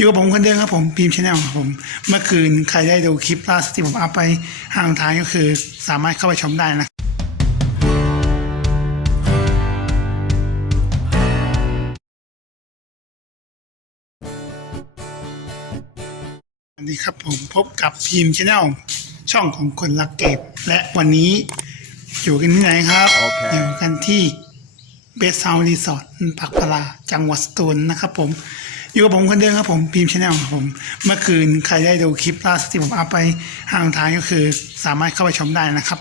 อยู่กับผมคนเดิมครับผมพิมพ์ชาแนลครับผม เมื่อคืนใครได้ดูคลิปล่าสุดที่ผมอัพไปห่างท้ายก็คือสามารถเข้าไปชมได้นะสวัสดีครับผมพบกับทีมชาแนลช่องของคนรักเก็บและวันนี้อยู่กันที่ไหนครับโอเคอยู่กันที่ เบสซาวรีสอร์ทปักพลาจังหวัดสตูลนะครับผม อยู่กับผมคนเดิมครับผมพิมพ์ชาแนลครับผม เมื่อคืนใครได้ดูคลิปล่าสุดที่ผมอัพไปห่างท้ายก็คือสามารถเข้าไปชมได้นะครับ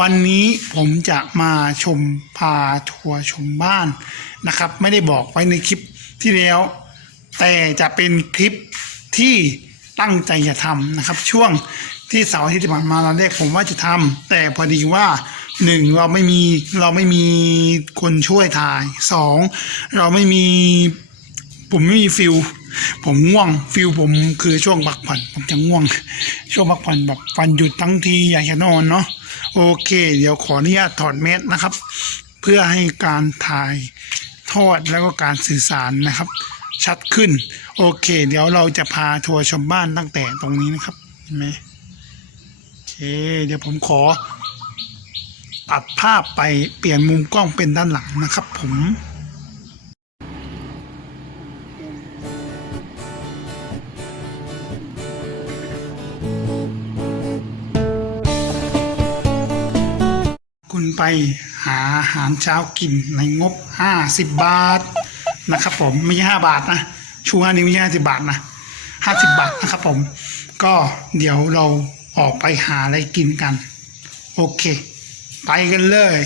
วันนี้ผมจะมาชมพาทัวร์ชมบ้านนะครับ ไม่ได้บอกไว้ในคลิปที่แล้ว แต่จะเป็นคลิปที่ตั้งใจจะทำนะครับ ช่วงที่เสาร์ที่ผ่านมาเราแรกผมว่าจะทำแต่พอดีว่า หนึ่งเราไม่มีเราไม่มีคนช่วยถ่ายสองเราไม่มี ผมไม่มีฟิลผมง่วงฟิลผมคือช่วงพักผ่อนผมจะง่วง ช่วงพักผ่อนแบบฟันหยุดทั้งทีอยากจะนอนเนาะโอเค เดี๋ยวขออนุญาตถอดเมสนะครับ เพื่อให้การถ่ายทอดแล้วก็การสื่อสารนะครับ ชัดขึ้น โอเค เดี๋ยวเราจะพาทัวร์ชมบ้านตั้งแต่ตรงนี้นะครับเห็นไหมโอเค เดี๋ยวผมขอ ตัดภาพไปเปลี่ยนมุมกล้องเป็นด้านหลังนะครับผมคุณไปหาอาหารเช้ากินในงบ 50 บาทนะครับผมไม่ใช่5บาทนะชูห้านิ้วไม่ใช่50 บาทนะ 50 บาทนะครับผม ก็เดี๋ยวเราออกไปหาอะไรกินกัน โอเค ไปกันเลย